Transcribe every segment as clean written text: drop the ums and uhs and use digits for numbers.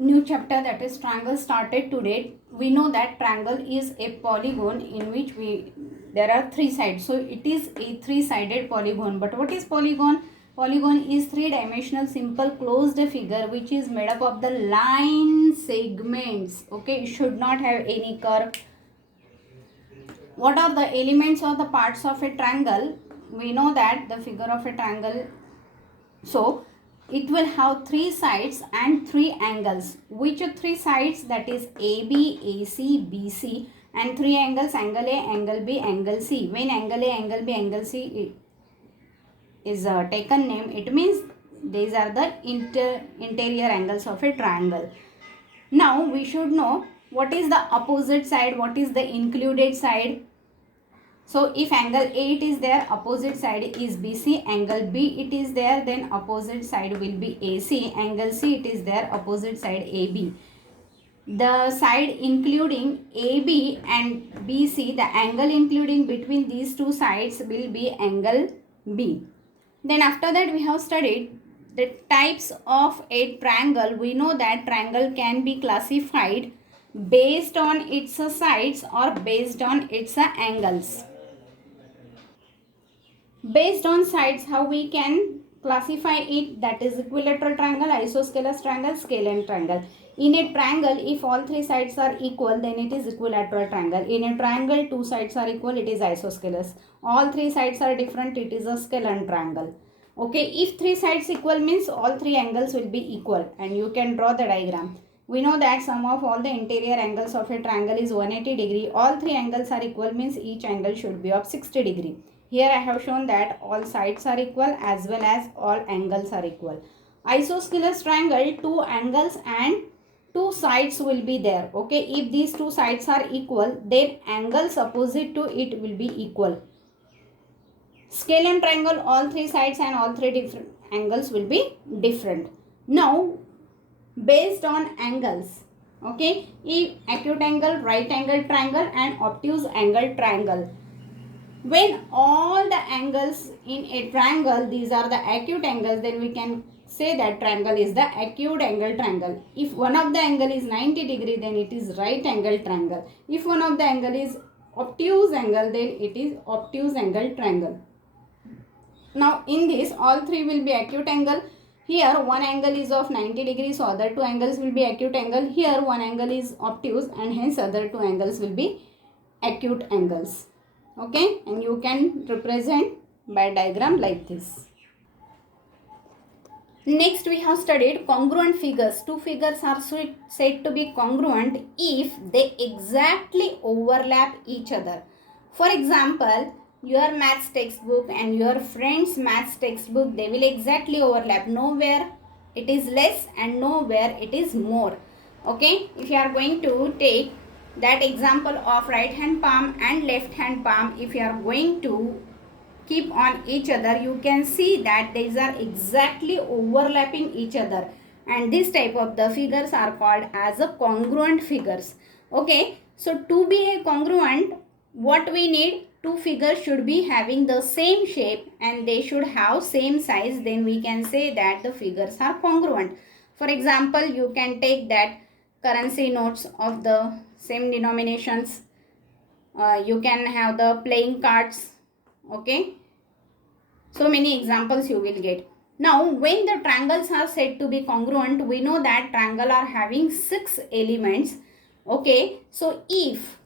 new chapter, that is triangle, started today. We know that triangle is a polygon in which there are three sides, so it is a three-sided polygon. But what is polygon? Polygon is three-dimensional simple closed figure which is made up of the line segments. Okay, it should not have any curve. What are the elements or the parts of a triangle? We know that the figure of a triangle, so it will have three sides and three angles. Which three sides? That is AB, AC, BC, and three angles, angle A, angle B, angle C. When angle A, angle B, angle C is taken name, it means these are the interior angles of a triangle. Now we should know what is the opposite side, what is the included side. So if angle A it is there, opposite side is BC, angle B it is there, then opposite side will be AC, angle C it is there, opposite side AB. The side including AB and BC, the angle including between these two sides will be angle B. Then after that we have studied the types of a triangle. We know that triangle can be classified based on its sides or based on its angles. Based on sides, how we can classify it? That is equilateral triangle, isosceles triangle, scalene triangle. In a triangle, if all three sides are equal, then it is equilateral triangle. In a triangle, two sides are equal, it is isosceles. All three sides are different, it is a scalene triangle. Okay, if three sides equal means all three angles will be equal, and you can draw the diagram. We know that sum of all the interior angles of a triangle is 180 degree. All three angles are equal means each angle should be of 60 degree. Here I have shown that all sides are equal as well as all angles are equal. Isosceles triangle, two angles and two sides will be there. Okay, if these two sides are equal, then angles opposite to it will be equal. Scalene triangle, all three sides and all three different angles will be different. Now, based on angles, okay, if acute angle, right angle triangle and obtuse angle triangle. When all the angles in a triangle, these are the acute angles, then we can say that triangle is the acute angle triangle. If one of the angle is 90 degree, then it is right angle triangle. If one of the angle is obtuse angle, then it is obtuse angle triangle. Now in this, all three will be acute angle. Here one angle is of 90 degrees, so other two angles will be acute angle. Here one angle is obtuse and hence other two angles will be acute angles. Okay, and you can represent by diagram like this. Next we have studied congruent figures. Two figures are said to be congruent if they exactly overlap each other. For example, your maths textbook and your friend's maths textbook, they will exactly overlap. Nowhere it is less and nowhere it is more. Okay, if you are going to take that example of right hand palm and left hand palm, if you are going to keep on each other, you can see that these are exactly overlapping each other, and this type of the figures are called as a congruent figures. Okay, so to be a congruent, what we need? Two figures should be having the same shape and they should have same size, then we can say that the figures are congruent. For example, you can take that currency notes of the same denominations. You can have the playing cards. Okay, so many examples you will get. Now when the triangles are said to be congruent, we know that triangle are having 6 elements. Okay, so if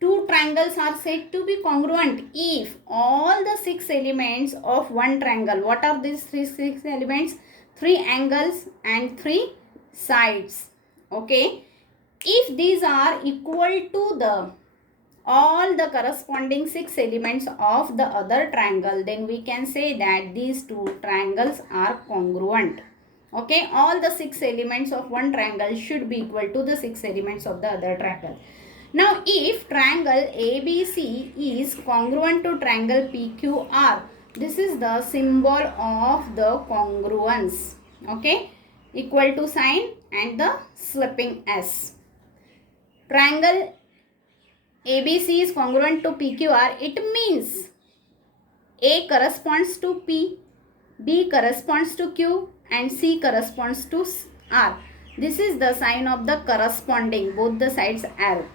two triangles are said to be congruent if all the 6 elements of one triangle, what are these 6 elements? 3 angles and 3 sides. Okay, if these are equal to the all the corresponding 6 elements of the other triangle, then we can say that these two triangles are congruent. Okay, all the 6 elements of one triangle should be equal to the 6 elements of the other triangle. Now if triangle ABC is congruent to triangle PQR, this is the symbol of the congruence. Okay, equal to sign and the slipping S. Triangle ABC is congruent to PQR, it means A corresponds to P, B corresponds to Q and C corresponds to R. This is the sign of the corresponding, both the sides arrow.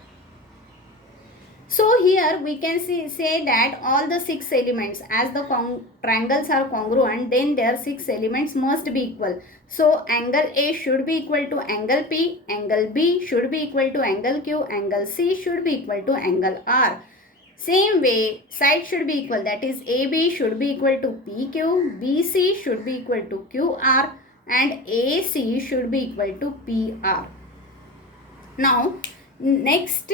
So here we can say that all the 6 elements, as the triangles are congruent, then their 6 elements must be equal. So angle A should be equal to angle P, angle B should be equal to angle Q, angle C should be equal to angle R. Same way, side should be equal, that is AB should be equal to PQ, BC should be equal to QR, and AC should be equal to PR. Now, next